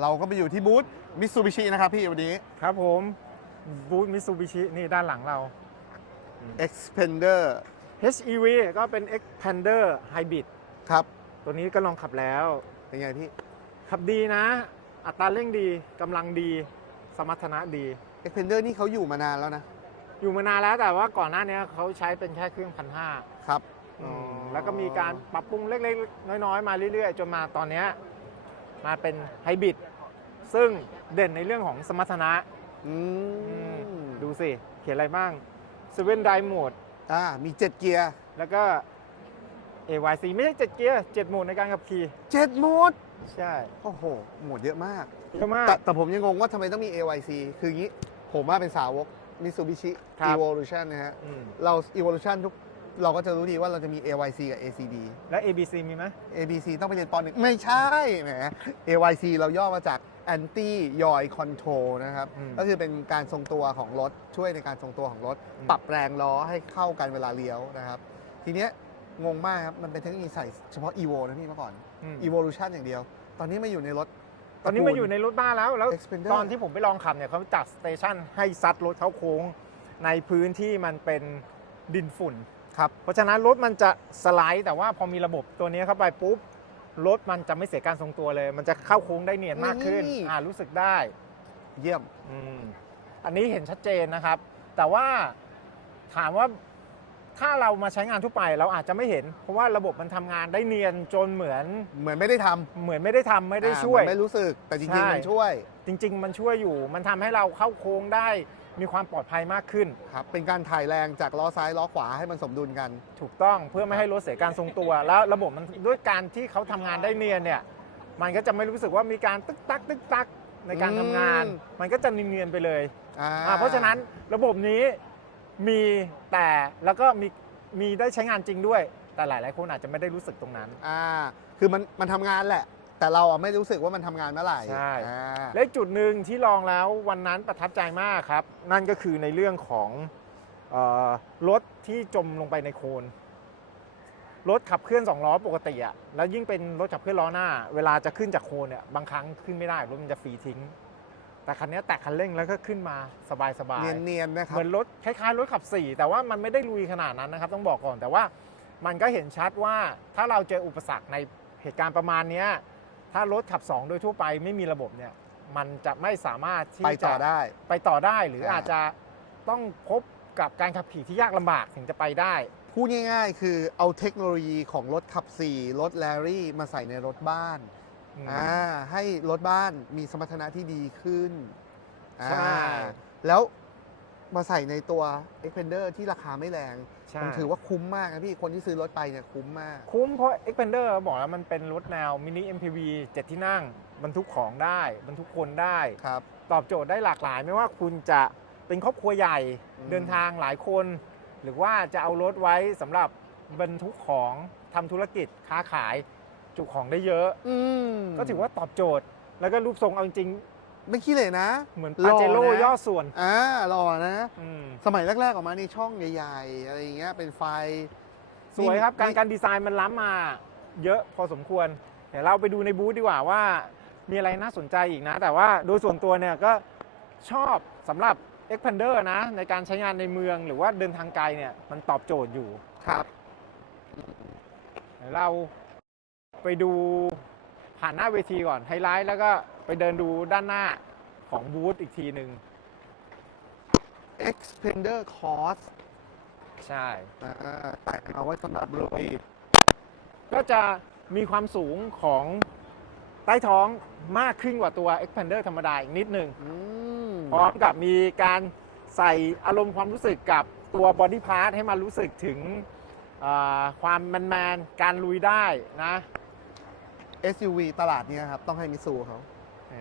เราก็ไปอยู่ที่บูธมิ t ซูบิชินะครับพี่วันนี้ ครับผมบูธมิ t ซูบิชินี่ด้านหลังเรา Expander HEV ก็เป็น Expander Hybrid ครับ ตัวนี้ก็ลองขับแล้ว เป็นไงพี่ ขับดีนะ อัตราเร่งดีกำลังดี สมรรถนะดี Expander นี่เขาอยู่มานานแล้วนะ อยู่มานานแล้วแต่ว่าก่อนหน้านี้เขาใช้เป็นแค่เครื่องพันห้าครับแล้วก็มีการปรับปรุงเล็กๆ น้อยๆ มาเรื่อยๆ จนมาตอนเนี้ย มาเป็นไฮบริดซึ่งเด่นในเรื่องของสมรรถนะอือืมมดูสิ เขียนอะไรบ้าง Seven Drive Mode อ่ามีเจ็ดเกียร์ แล้วก็ AYC ไม่ใช่ 7 เกียร์ 7 โหมดในการขับขี่เจ็ดโหมด ใช่ โอ้โห โหมดเยอะมากเยอะมากแต่แต่ผมยังงงว่าทำไมต้องมี AYC คืออย่างนี้ ผมว่าเป็นสาวก Mitsubishi ครับ Evolution นะฮะ อืม เรา Evolution ทุก เราก็จะรู้ดีว่าเราจะมี AYC กับ ACD แล้ว ABC มีไหม ABC ต้องไปเรียนปหนึ่งไม่ใช่แหม AYC เราย่อมาจาก Anti Yaw Control นะครับ อืมก็คือเป็นการทรงตัวของรถช่วยในการทรงตัวของรถ อืม ปรับแรงล้อให้เข้ากันเวลาเลี้ยวนะครับ ทีเนี้ยงงมากครับ มันเป็นเทคโนโลยีใส่เฉพาะ Evo นะพี่เมื่อก่อน อืม Evolution อย่างเดียว ตอนนี้มาอยู่ในรถตอนนี้มาอยู่ในรถบ้านแล้วแล้ว Expander ตอนที่ผมไปลองขับเนี่ยเขาจัดสเตชันให้ซัดรถเข้าโค้ง ในพื้นที่มันเป็นดินฝุ่น ครับเพราะฉะนั้นรถมันจะสไลด์แต่ว่าพอมีระบบตัวนี้เข้าไปปุ๊บรถมันจะไม่เสียการทรงตัวเลย มันจะเข้าโค้งได้เนียนมากขึ้น นี่ อ่ารู้สึกได้เยี่ยม อืมอันนี้เห็นชัดเจนนะครับ แต่ว่าถามว่าถ้าเรามาใช้งานทั่วไปเราอาจจะไม่เห็น เพราะว่าระบบมันทำงานได้เนียนจนเหมือนเหมือนไม่ได้ทำเหมือนไม่ได้ทำไม่ได้อ่าช่วยเหมือนไม่รู้สึกแต่จริงใช่ ๆมันช่วย จริง ๆ มันช่วยอยู่ มันทำให้เราเข้าโค้งได้ มีความปลอดภัยมากขึ้น ครับเป็นการถ่ายแรงจากล้อซ้ายล้อขวาให้มันสมดุลกัน ถูกต้องเพื่อไม่ให้รถเสียการทรงตัว แล้วระบบมันด้วยการที่เขาทำงานได้เนียนเนี่ยมันก็จะไม่รู้สึกว่ามีการตึกตักตึกตักในการทำงาน อืม มันก็จะเนียนๆไปเลยอ่าอ่าเพราะฉะนั้นระบบนี้มีแต่แล้วก็มีมีได้ใช้งานจริงด้วย แต่หลายๆคนอาจจะไม่ได้รู้สึกตรงนั้น อ่าคือมันมันทำงานแหละ แต่เราอะไม่รู้สึกว่ามันทำงานเมื่อไหร่ใช่ อ่า และอีกจุดหนึ่งที่ลองแล้ววันนั้นประทับใจมากครับ นั่นก็คือในเรื่องของเออรถที่จมลงไปในโคลนรถขับเคลื่อนสองล้อปกติอะแล้วยิ่งเป็นรถขับเคลื่อนล้อหน้า เวลาจะขึ้นจากโคลนเนี่ยบางครั้งขึ้นไม่ได้รถมันจะฟรีทิ้ง แต่คันนี้แตะคันเร่งแล้วก็ขึ้นมาสบายๆ เนียนๆนะครัเหบ มือนรถคล้ายๆรถขับ4แต่ว่ามันไม่ได้ลุยขนาดนั้นนะครับ ต้องบอกก่อนแต่ว่ามันก็เห็นชัดว่าถ้าเราเจออุปสรรคในเหตุการณ์ประมาณเนี้ย ถ้ารถขับ 2 โดยทั่วไปไม่มีระบบเนี่ยมันจะไม่สามารถที่ไปต่อจะได้ ไปต่อได้หรืออ่าอาจจะต้องพบกับการขับขี่ที่ยากลำบากถึงจะไปได้ พูดง่ายๆ คือเอาเทคโนโลยีของรถขับ 4 รถแลรี่มาใส่ในรถบ้านอืม อ่าให้รถบ้านมีสมรรถนะที่ดีขึ้นใช่อ่าแล้วมาใส่ในตัว Expander ที่ราคาไม่แรงใช่ ผมถือว่าคุ้มมากนะพี่คนที่ซื้อรถไปเนี่ยคุ้มมาก คุ้มเพราะ Expander บอกแล้วมันเป็นรถแนวมินิ MPV 7 ที่นั่งบรรทุกของได้บรรทุกคนได้ครับ ตอบโจทย์ได้หลากหลายไม่ว่าคุณจะเป็นครอบครัวใหญ่อืมเดินทางหลายคน หรือว่าจะเอารถไว้สำหรับบรรทุกของทำธุรกิจค้าขายจุของได้เยอะอืมก็ถือว่าตอบโจทย์ แล้วก็รูปทรงเอาจริง ไม่ขี้เลยนะๆเหมือนหล่ปาอเจโร่นะย่อส่วนอ่ารอนะ อืมสมัยแรก ๆ ออกมาในช่องใหญ่ๆ อะไรอย่างเงี้ยเป็นไฟสวยครับ การนี่การดีไซน์มันล้ำมาเยอะพอสมควร เดี๋ยวเราไปดูในบูธดีกว่าว่า มีอะไรน่าสนใจอีกนะ แต่ว่าโดยส่วนตัวเนี่ยก็ชอบสำหรับ Expander นะ ในการใช้งานในเมืองหรือว่าเดินทางไกลเนี่ยมันตอบโจทย์อยู่ ครับ เดี๋ยวเราไปดูผ่านหน้าเวทีก่อนไฮไลท์แล้วก็ ไปเดินดูด้านหน้าของบูธอีกทีหนึ่ง Expander Cross ใช่อ่าแต่งเอาไว้สำหรับลุยก็จะมีความสูงของใต้ท้องมากขึ้นกว่าตัว Expander ธรรมดาอีกนิดหนึ่ง อืมพร้อมกับมีการใส่อารมณ์ความรู้สึกกับตัว Body Part ให้มันรู้สึกถึงเอ่อความแมนๆ การลุยได้นะ SUV ตลาดเนี้ยครับ ต้องให้มิซูเขา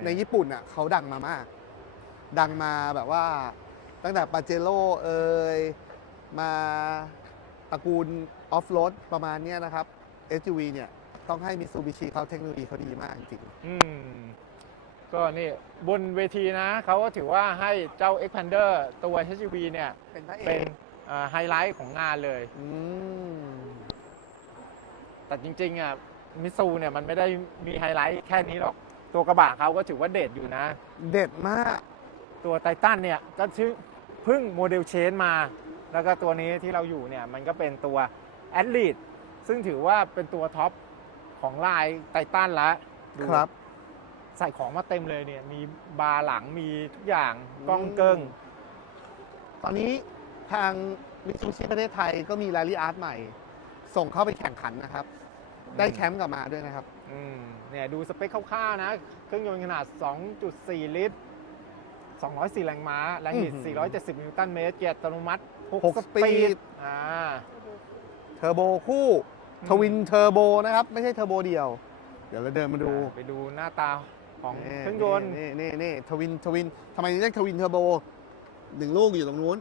ในญี่ปุ่นอะเขาดังมามาก ดังมาแบบว่าตั้งแต่ปาเจโร่เอยมาตระกูลออฟโรดประมาณเนี้ยนะครับ SUV เนี่ยต้องให้มิซูบิชิเขาเทคโนโลยีเขาดีมากจริงอืมก็นี่บนเวทีนะเขาก็ถือว่าให้เจ้า Expander ตัว HUV เนี่ยๆเป็นพระเอเป็นกไฮไลท์ของงานเลยอืมแต่จริงๆอะมิซูเนี่ยมันไม่ได้มีไฮไลท์แค่นี้หรอก ตัวกระบะเขาก็ถือว่าเด็ดอยู่นะ เด็ดมาก ตัวไททันเนี่ยก็ชื่อเพิ่งโมเดลเชนมา แล้วก็ตัวนี้ที่เราอยู่เนี่ยมันก็เป็นตัวแอดลีดซึ่งถือว่าเป็นตัวท็อปของลายไททันละดูครับ ใส่ของมาเต็มเลยเนี่ย มีบาร์หลังมีทุกอย่างอืมกล้องเกิงตอนนี้ทางมิตซูชิประเทศไทยก็มี r ร l ลี่อาร์ตใหม่ ส่งเข้าไปแข่งขันนะครับ ได้แชมป์กลับมาด้วยนะครับ อืม เนี่ยดูสเปคคร่าวๆนะ เครื่องยนต์ขนาด 2.4 ลิตร 204 แรงม้าแรงบิดอื้อหือ470 นิวตันเมตร เกียร์อัตโนมัติหก6สสปีปีดดอ่าเทอร์โบคู่อืมทวินเทอร์โบนะครับ ไม่ใช่เทอร์โบเดียว เดี๋ยวเราเดินมาดูไปดูหน้าตาของนี่เครื่องยนต์นี่นี่นี่ทวินทวินทำไมเรียกทวินเทอร์โบหนึ่งลูกอยู่ตรงนู้น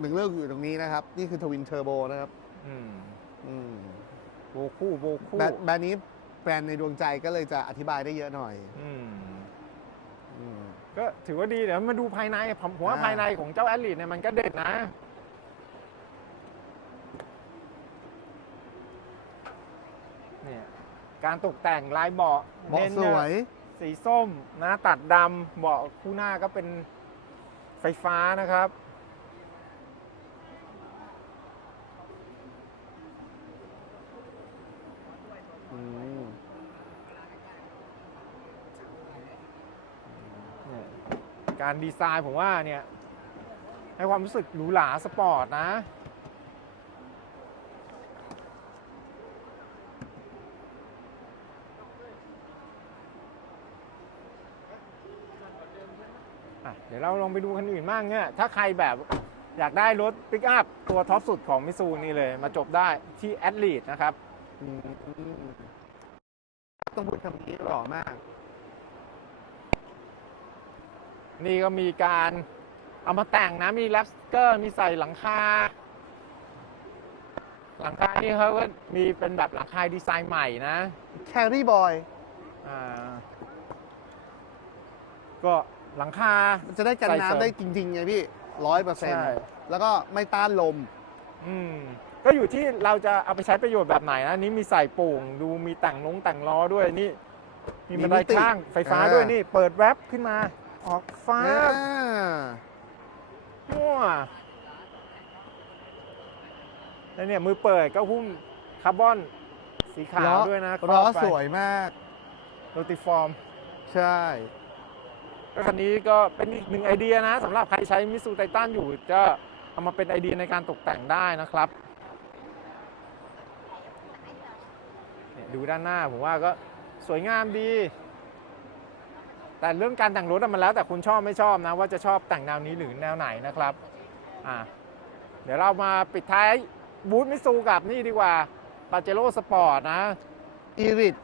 หนึ่งลูกอยู่ตรงนี้นะครับ นี่คือทวินเทอร์โบนะครับอืมอืมโบคู่โบคู่แบรนด์แบรนด์นี้ แบรนด์ในดวงใจก็เลยจะอธิบายได้เยอะหน่อยอืมอืม ก็ถือว่าดีเดี๋ยวมาดูภายในผมผมว่าอ่า ภายในของเจ้าแอดลีดเนี่ยมันก็เด็ดนะ เนี่ยการตกแต่งลายเบาะเบาะน้นสนี่วย สีส้มนะตัดดำเบาะคู่หน้าก็เป็นไฟฟ้านะครับ อืม เนี่ย การดีไซน์ผมว่าเนี่ย ให้ความรู้สึกหรูหราสปอร์ตนะอะเดี๋ยวเราลองไปดูคันอื่นบ้างเนี่ย ถ้าใครแบบอยากได้รถปิกอัพตัวท็อปสุดของมิซูนี่เลย มาจบได้ที่แอดลีดนะครับ ต้องพูดคำนี้หล่อมาก นี่ก็มีการเอามาแต่งนะ มีแรปสเกอร์มีใส่หลังคา หลังคานี่เขาก็มีเป็นแบบหลังคาดีไซน์ใหม่นะแครี่บอยอ่าก็หลังคา มันจะได้กันใส่เสริมน้ำได้จริงๆไงพี่ร้อยเปอร์เซ็นต์ใช่แล้วก็ไม่ต้านลม อืมก็อยู่ที่เราจะเอาไปใช้ประโยชน์แบบไหนนะนี่มีใส่โป่งดูมีแต่งลงแต่งล้อด้วยนี่ มีบันไดมีมิติข้างไฟฟ้าอ่าด้วยนี่ เปิดแรปขึ้นมา ออกฟ้าอ่ามั่วแล้วเนี่ยมือเปิดก็หุ้มคาร์บอนสีขาวด้วยนะล้อครบไปสวยมากโรติฟอร์ม ใช่ก็คันนี้ก็เป็นอีกหนึ่งไอเดียนะสำหรับใครใช้มิสูไททันอยู่จะเอามาเป็นไอเดียในการตกแต่งได้นะครับเนี่ยดูด้านหน้าผมว่าก็สวยงามดี แต่เรื่องการแต่งรถอะมันแล้วแต่คุณชอบไม่ชอบนะ ว่าจะชอบแต่งแนวนี้หรือแนวไหนนะครับอะเดี๋ยวเรามาปิดท้ายบูธมิสูกับนี่ดีกว่าปาเจโร่สปอร์ตนะอีริด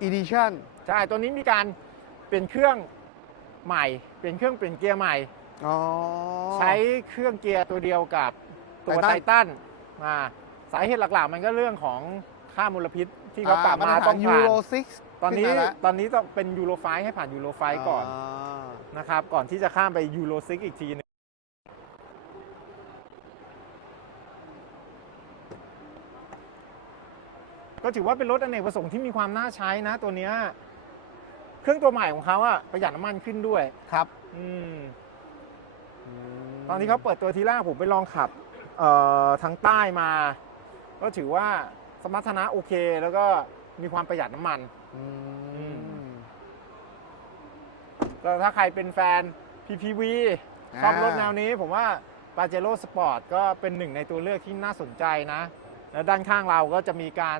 อีดิชั่นใช่ตัวนี้มีการเปลี่ยนเครื่องใหม่เปลี่ยนเครื่องเปลี่ยนเกียร์ใหม่อ๋อใช้เครื่องเกียร์ตัวเดียวกับตัว Titan ไททันมาสาเหตุหลักๆ มันก็เรื่องของค่ามลพิษที่เขาปรับมาต้องยูผ่านโรซิก ตอนนี้ตอนนี้ต้องเป็นยูโรไฟให้ผ่านยูโรไฟก่อนนะครับ ก่อนที่จะข้ามไปยูโรซิกอีกทีหนึงก็ถือว่าเป็นรถอเนกประสงค์ที่มีความน่าใช้นะตัวเนี้ยเครื่องตัวใหม่ของเขาอะประหยัดน้ำมันขึ้นด้วย ครับอืม ตอนที่เขาเปิดตัวทีแรกผมไปลองขับเอ่อทางใต้มา ก็ถือว่าสมรรถนะโอเค แล้วก็ มีความประหยัดน้ำมันอืมก็ถ้าใครเป็นแฟน PPV ชอบรถแนวนี้ผมว่า p a j e r o Sport ก็เป็นหนึ่งในตัวเลือกที่น่าสนใจนะ แล้วด้านข้างเราก็จะมีการ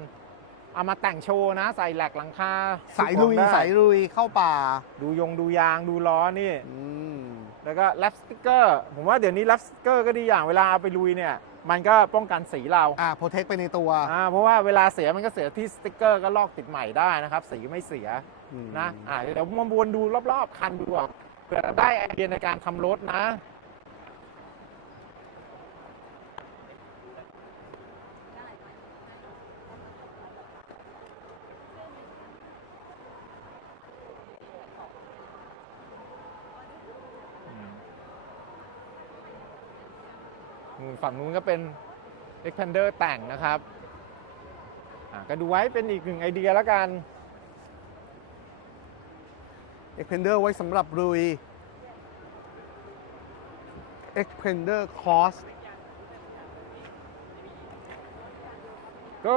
เอามาแต่งโชว์นะ ใส่แหลกหลังคาสายลุยได้สายลุยเข้าป่า ดูยงดูยางดูล้อนี่อืมแล้วก็แรปสติกเกอร์ ผมว่าเดี๋ยวนี้แรปสติกเกอร์ก็ดีอย่างเวลาเอาไปลุยเนี่ย มันก็ป้องกันสีเราอ่าโปรเทคไปในตัวอ่าเพราะว่าเวลาเสียมันก็เสียที่สติกเกอร์ก็ลอกติดใหม่ได้นะครับ สีไม่เสียอืมนะอ่าเดี๋ยวมาวนดูรอบๆ คันดูก่อนเผื่อได้ไอเดียในการทำรถนะ ฝั่งนู้นก็เป็น Expander แต่งนะครับอะก็ดูไว้เป็นอีกหนึ่งไอเดียแล้วกัน Expander ไว้สำหรับลุย Expander Cross ก็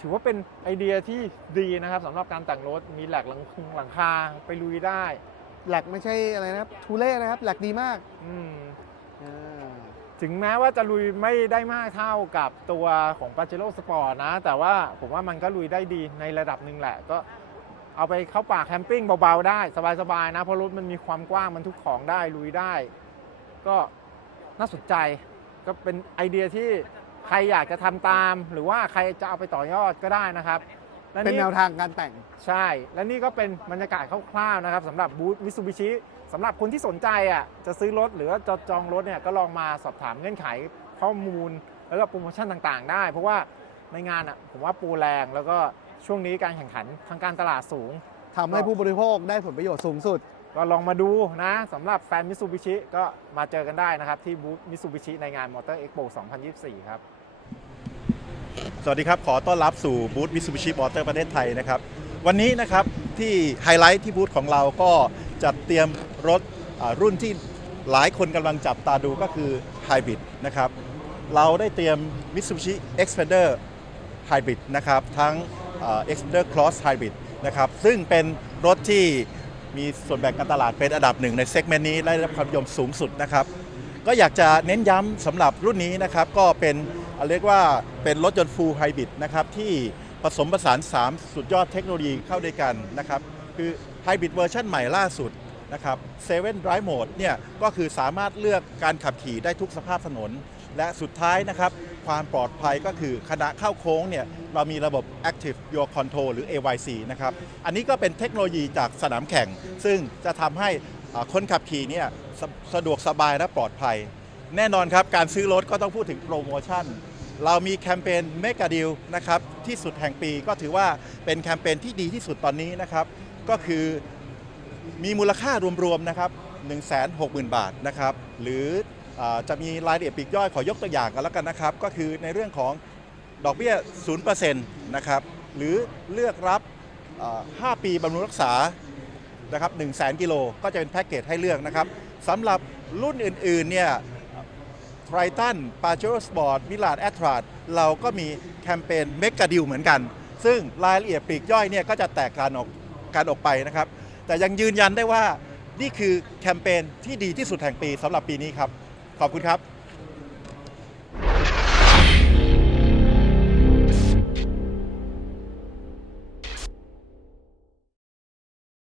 ถือว่าเป็นไอเดียที่ดีนะครับสำหรับการแต่งรถมีแหลกหลังคงหลังคาไปลุยได้ แหลกไม่ใช่อะไรนะครับ ทูเล่นะครับ แหลกดีมาก อืมอ่า ถึงแม้ว่าจะลุยไม่ได้มากเท่ากับตัวของ p a เจโร่สปอร์ตนะ แต่ว่าผมว่ามันก็ลุยได้ดีในระดับหนึ่งแหละ ก็เอาไปเข้าป่าแคมปิ้งเบาๆได้ สบายๆนะ เพราะรถมันมีความกว้างมันทุกของได้ลุยได้ ก็น่าสนใจก็เป็นไอเดียที่ใครอยากจะทำตาม หรือว่าใครจะเอาไปต่อยอดก็ได้นะครับและเป็นแนวทางการแต่ง ใช่ และนี่ก็เป็นบรรยากาศคร่าวๆนะครับสำหรับบูธมิ t ซูบิชิสำหรับคนที่สนใจอะจะซื้อรถหรือว่าจะจองรถเนี่ยก็ลองมาสอบถามเงื่อนไขข้อมูล แล้วก็โปรโมชั่นต่างๆ ได้ เพราะว่าในงานอะผมว่าปูแรงแล้วก็ช่วงนี้การแข่งขันทางการตลาดสูง ทำให้ผู้บริโภคได้ผลประโยชน์สูงสุด ก็ลองมาดูนะสำหรับแฟนมิ t ซูบิชิก็มาเจอกันได้นะครับ ที่บูธมิ t ซูบิชิในงานมอเตอร์เอ็กโป2024 ครับ สวัสดีครับ ขอต้อนรับสู่บูธ Mitsubishi Motor ประเทศไทยนะครับ วันนี้นะครับ ที่ไฮไลท์ที่บูธของเราก็จัดเตรียมรถรุ่นที่หลายคนกำลังจับตาดูก็คือ Hybrid นะครับ เราได้เตรียม Mitsubishi Xpander Hybrid นะครับ ทั้ง Xpander Cross Hybrid นะครับ ซึ่งเป็นรถที่มีส่วนแบ่งการตลาดเป็นอันดับหนึ่งในเซกเมนต์นี้ได้รับความนิยมสูงสุดนะครับ ก็อยากจะเน้นย้ำสำหรับรุ่นนี้นะครับ ก็เป็นเรียกว่าเป็นรถยนต์ Full Hybrid นะครับที่ ผสมผสาน 3 สุดยอดเทคโนโลยีเข้าด้วยกันนะครับ คือ Hybrid เวอร์ชันใหม่ล่าสุดนะครับ7 Drive Mode เนี่ยก็คือสามารถเลือกการขับขี่ได้ทุกสภาพถนน และสุดท้ายนะครับ ความปลอดภัยก็คือขณะเข้าโค้งเนี่ยเรามีระบบ Active Your Control หรือ AYC นะครับ อันนี้ก็เป็นเทคโนโลยีจากสนามแข่ง ซึ่งจะทำให้คนขับขี่เนี่ยสสะดวกสบายและปลอดภัย แน่นอนครับ การซื้อรถก็ต้องพูดถึงโปรโมชั่น เรามีแคมเปญเมก a ดิลนะครับที่สุดแห่งปีก็ถือว่าเป็นแคมเปญที่ดีที่สุดตอนนี้นะครับ ก็คือมีมูลค่ารวมๆนะครับ160,000 บาทนะครับ หรือจะมีรายละเอียดปีกย่อยขอยกตัวอย่างกันแล้วกันนะครับ ก็คือในเรื่องของดอกเบี้ย 0%นะครับ หรือเลือกรับอ่า5ปีบำรุงรักษา นะครับ1 0 0 0 0 0 กิโล ก็จะเป็นแพ็กเกจให้เลือกนะครับสำหรับรุ่นอื่น ๆ เนี่ย ไทรตันปาเจโร่สปอร์ตมิลานแอตราดเราก็มีแคมเปญเมกะดิลเหมือนกัน ซึ่งรายละเอียดปลีกย่อยเนี่ยก็จะแตกการออกการออกไปนะครับ แต่ยังยืนยันได้ว่านี่คือแคมเปญที่ดีที่สุดแห่งปีสำหรับปีนี้ครับ ขอบคุณครับ